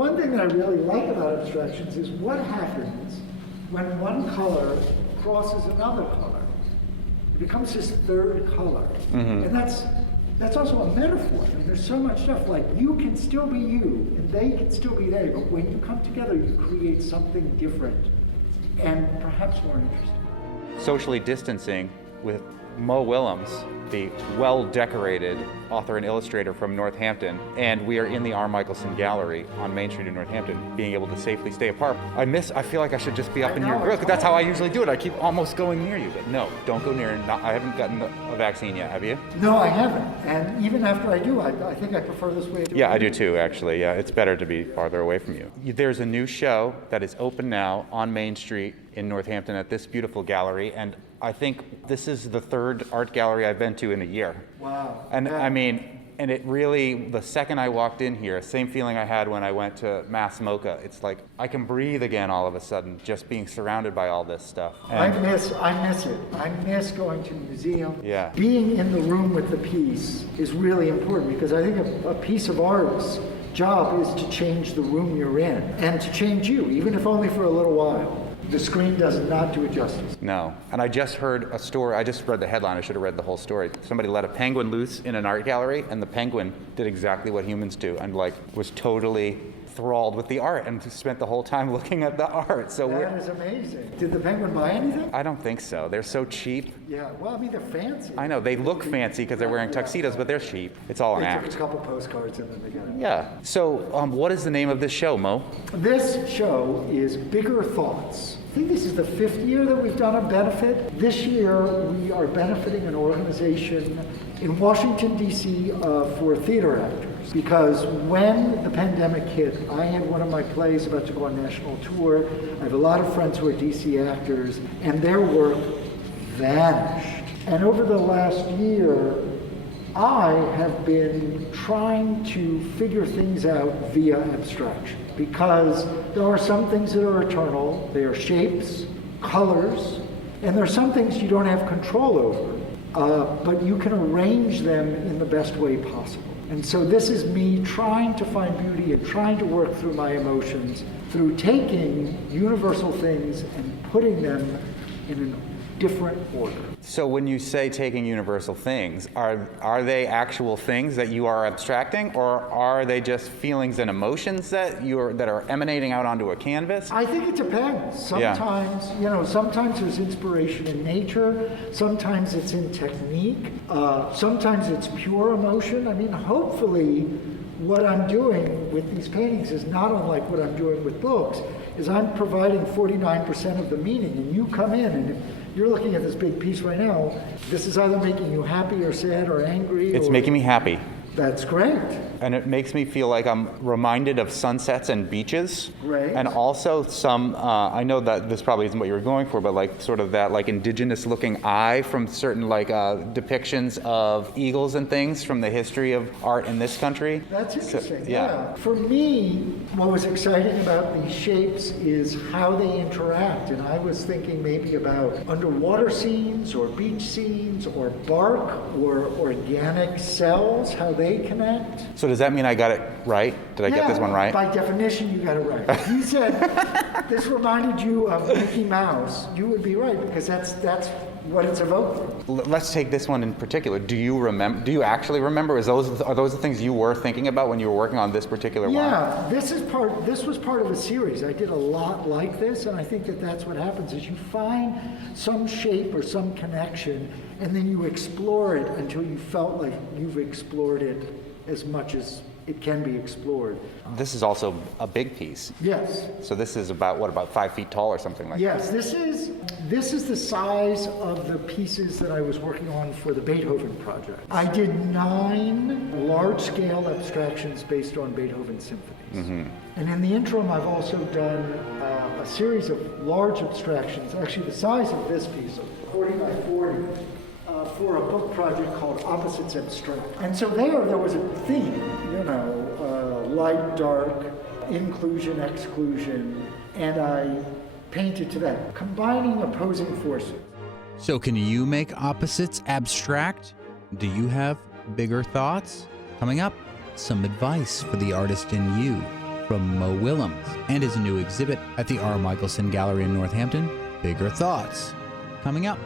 One thing that I really like about abstractions is what happens when one color crosses another color. It becomes this third color. Mm-hmm. And that's also a metaphor. I mean, there's so much stuff like you can still be you and they can still be they, but when you come together, you create something different and perhaps more interesting. Socially distancing with Mo Willems, the well-decorated author and illustrator from Northampton, and we are in the R. Michelson Gallery on Main Street in Northampton, being able to safely stay apart. I feel like I should just be up in your grill, because that's how I usually do it. I keep almost going near you, but no, don't go near. I haven't gotten a vaccine yet, have you? No, I haven't, and even after I do, I think I prefer this way of doing it. Yeah, I do too, actually. Yeah, it's better to be farther away from you. There's a new show that is open now on Main Street in Northampton at this beautiful gallery, and I think this is the third art gallery I've been to in a year. Wow. And yeah. I mean, and it really, the second I walked in here, same feeling I had when I went to Mass Mocha. It's like I can breathe again all of a sudden, just being surrounded by all this stuff. I miss it. I miss going to the museum. Yeah. Being in the room with the piece is really important, because I think a piece of art's job is to change the room you're in and to change you, even if only for a little while. The screen does not do it justice. No. And I just heard a story, I just read the headline, I should have read the whole story. Somebody let a penguin loose in an art gallery, and the penguin did exactly what humans do, and was totally enthralled with the art and spent the whole time looking at the art. So that is amazing. Did the penguin buy anything? I don't think so. They're so cheap. Yeah, well, I mean, they're fancy. I know, they look fancy because they're wearing tuxedos, but they're cheap. It's all an act. They took a couple postcards and then they got it. Yeah. So what is the name of this show, Mo? This show is Bigger Thoughts. I think this is the 5th year that we've done a benefit. This year, we are benefiting an organization in Washington, D.C. For theater actors. Because when the pandemic hit, I had one of my plays about to go on national tour. I have a lot of friends who are D.C. actors, and their work vanished. And over the last year, I have been trying to figure things out via abstraction. Because there are some things that are eternal. They are shapes, colors, and there are some things you don't have control over, but you can arrange them in the best way possible. And so this is me trying to find beauty and trying to work through my emotions through taking universal things and putting them in a different order. So when you say taking universal things, are they actual things that you are abstracting, or are they just feelings and emotions that are emanating out onto a canvas? I think it depends. Sometimes, sometimes there's inspiration in nature, sometimes it's in technique, sometimes it's pure emotion. I mean, hopefully what I'm doing with these paintings is not unlike what I'm doing with books, is I'm providing 49% of the meaning, and you come in and you're looking at this big piece right now. This is either making you happy or sad or angry. It's making me happy. That's great. And it makes me feel like I'm reminded of sunsets and beaches. Great. And also some, I know that this probably isn't what you were going for, but like sort of that like indigenous looking eye from certain like depictions of eagles and things from the history of art in this country. That's interesting, So, yeah. For me, what was exciting about these shapes is how they interact. And I was thinking maybe about underwater scenes or beach scenes or bark or organic cells, how they connect. So does that mean I got it right? Did I get this one right? By definition, you got it right. If you said this reminded you of Mickey Mouse, you would be right, because that's what it's evoking. Let's take this one in particular. Do you actually remember? Are those the things you were thinking about when you were working on this particular one? Yeah, this was part of a series. I did a lot like this, and I think that's what happens is you find some shape or some connection, and then you explore it until you felt like you've explored it as much as it can be explored. This is also a big piece. Yes. So this is about 5 feet tall or something like that? Yes, this is the size of the pieces that I was working on for the Beethoven project. I did 9 large-scale abstractions based on Beethoven symphonies. Mm-hmm. And in the interim, I've also done a series of large abstractions, actually the size of this piece, 40 by 40, for a book project called Opposites Abstract. And so there was a theme, light, dark, inclusion, exclusion, and I painted to that, combining opposing forces. So can you make opposites abstract? Do you have bigger thoughts? Coming up, some advice for the artist in you. from Mo Willems and his new exhibit at the R. Michelson Gallery in Northampton, Bigger Thoughts. Coming up.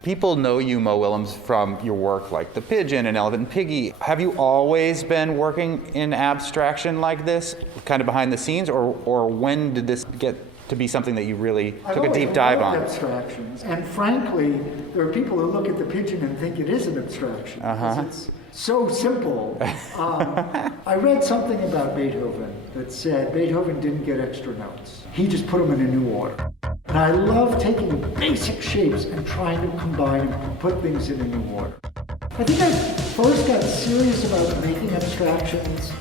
People know you, Mo Willems, from your work like The Pigeon and Elephant and Piggy. Have you always been working in abstraction like this, kind of behind the scenes, or when did this get to be something that you really took a deep dive on? Abstractions, and frankly, there are people who look at The Pigeon and think it is an abstraction. Because it's so simple. I read something about Beethoven that said Beethoven didn't get extra notes. He just put them in a new order. And I love taking basic shapes and trying to combine them and put things in a new order. I think I first got serious about making abstractions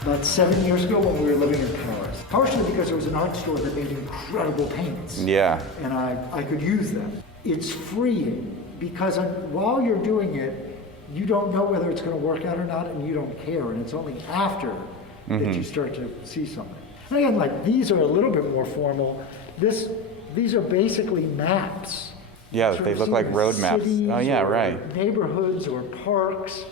about 7 years ago when we were living in Paris. Partially because there was an art store that made incredible paints. Yeah. And I could use them. It's freeing because while you're doing it, you don't know whether it's going to work out or not, and you don't care. And it's only after that you start to see something. And again, like these are a little bit more formal. These are basically maps. Yeah, they look like road maps. Oh yeah, right. Neighborhoods or parks.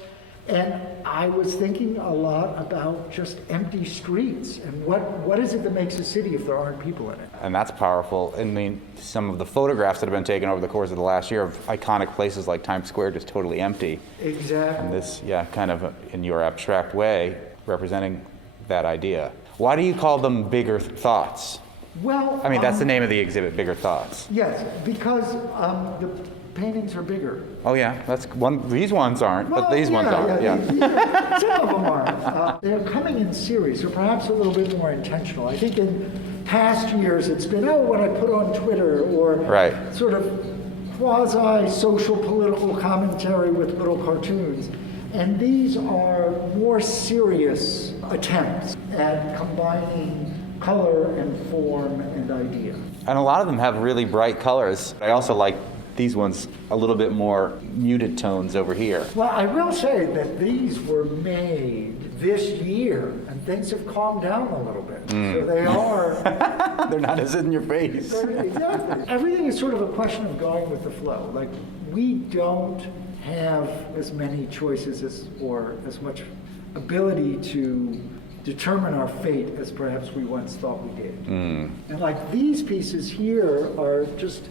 And I was thinking a lot about just empty streets and what is it that makes a city if there aren't people in it? And that's powerful. I mean, some of the photographs that have been taken over the course of the last year of iconic places like Times Square just totally empty. Exactly. And this, kind of in your abstract way, representing that idea. Why do you call them Bigger Thoughts? Well, I mean, that's the name of the exhibit, Bigger Thoughts. Yes, because the paintings are bigger. Oh yeah, that's one. These ones aren't, but these ones are. Yeah. Some of them aren't. They're coming in series, so perhaps a little bit more intentional. I think in past years it's been, what I put on Twitter, or sort of quasi-social political commentary with little cartoons. And these are more serious attempts at combining color and form and idea. And a lot of them have really bright colors. I also like these ones a little bit more muted tones over here. Well, I will say that these were made this year, and things have calmed down a little bit. So they are... They're not as in your face. Exactly. Everything is sort of a question of going with the flow. Like, we don't have as many choices or as much ability to determine our fate as perhaps we once thought we did. And like these pieces here are just,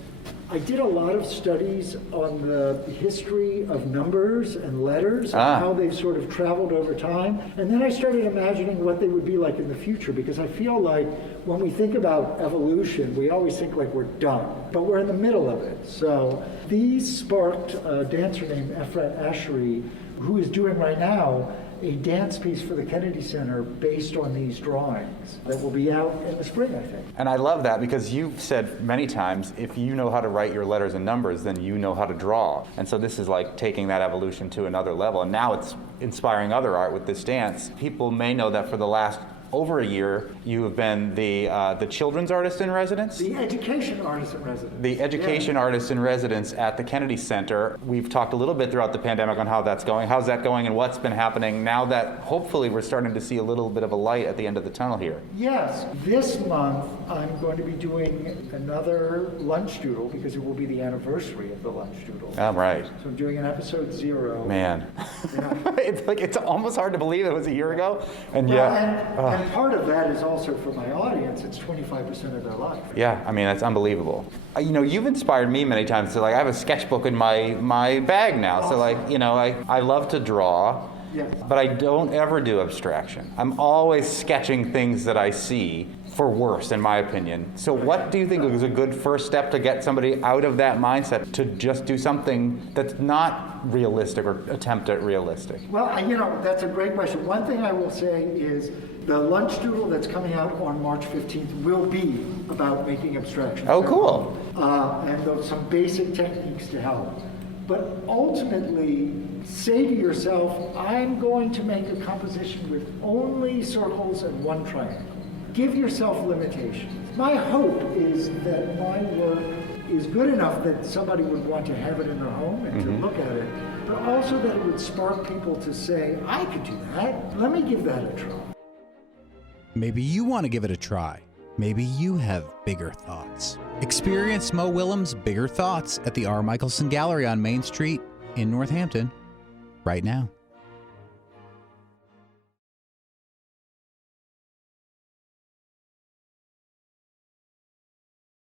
I did a lot of studies on the history of numbers and letters and how they've sort of traveled over time. And then I started imagining what they would be like in the future, because I feel like when we think about evolution, we always think like we're done, but we're in the middle of it. So these sparked a dancer named Efrat Asheri, who is doing right now a dance piece for the Kennedy Center based on these drawings that will be out in the spring, I think. And I love that, because you've said many times, if you know how to write your letters and numbers, then you know how to draw. And so this is like taking that evolution to another level. And now it's inspiring other art with this dance. People may know that for the last over a year, you have been the children's artist in residence? The education artist in residence. The education artist in residence at the Kennedy Center. We've talked a little bit throughout the pandemic on how that's going. How's that going, and what's been happening now that hopefully we're starting to see a little bit of a light at the end of the tunnel here? Yes. This month, I'm going to be doing another lunch doodle, because it will be the anniversary of the lunch doodle. Oh, right. So I'm doing an episode 0. Man. Yeah. It's almost hard to believe it was a year ago. And And part of that is also for my audience, it's 25% of their life. Yeah, I mean, that's unbelievable. You've inspired me many times. So, like, I have a sketchbook in my bag now. So, like, I love to draw, but I don't ever do abstraction. I'm always sketching things that I see, for worse, in my opinion. So what do you think is a good first step to get somebody out of that mindset to just do something that's not realistic or attempt at realistic? Well, that's a great question. One thing I will say is the lunch doodle that's coming out on March 15th will be about making abstractions. Oh, cool. And there's some basic techniques to help. But ultimately, say to yourself, I'm going to make a composition with only circles and one triangle. Give yourself limitations. My hope is that my work is good enough that somebody would want to have it in their home and to look at it, but also that it would spark people to say, I could do that. Let me give that a try. Maybe you want to give it a try. Maybe you have bigger thoughts. Experience Mo Willems' Bigger Thoughts at the R. Michelson Gallery on Main Street in Northampton right now.